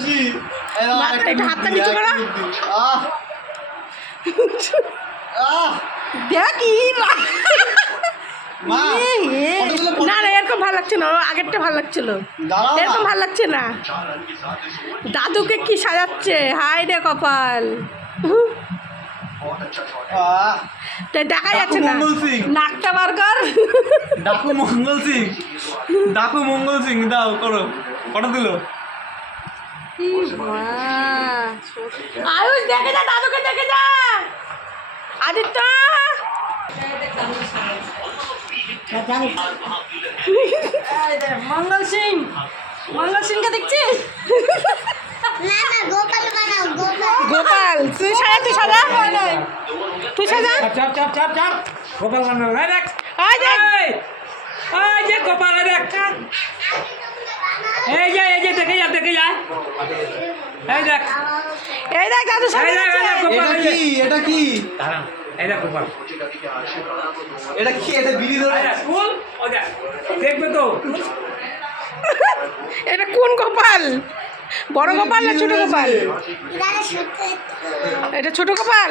খুশি। এটা হাতটা নিচু করো। দেখি মা না না এরকম ভালো লাগছে না, আগেরটা ভালো লাগছিল, এরকম ভালো লাগছে না। দাদুকে কি সাজাচ্ছে, হাই রে কপাল। তাই দেখা যাচ্ছে না, নাকটা বার কর। ডাকু মঙ্গল সিং, ডাকু মঙ্গল সিং দাও করো, কটা দিল? আয়ুষ দেখে যা, দাদুকে দেখে যা। আদিত্য মঙ্গল সিং, মঙ্গল সিংকে দেখছিস? গোপাল তুই সাজা, তুই সাজা, তুই সাজা। চাপ চাপ চাপ চাপ গোপাল বানাও। এই দেখ, আয় দেখ, এই যে গোপাল, এই দেখ, এই যে দেখে যা, দেখে যা, এই দেখ, এই দেখ দাদু এই সাজা। দেখ, এই দেখ গোপাল, এটা এই কি? দেখ। এটা কি? দাঁড়াও, এই দেখ গোপাল, এটা কি? এটা বিড়ি ধরে এই দেখ, ফুল, ওই দেখ, দেখবে তো। এটা কোন গোপাল, বড় গোপাল না ছোট গোপাল? এটা ছোট গোপাল।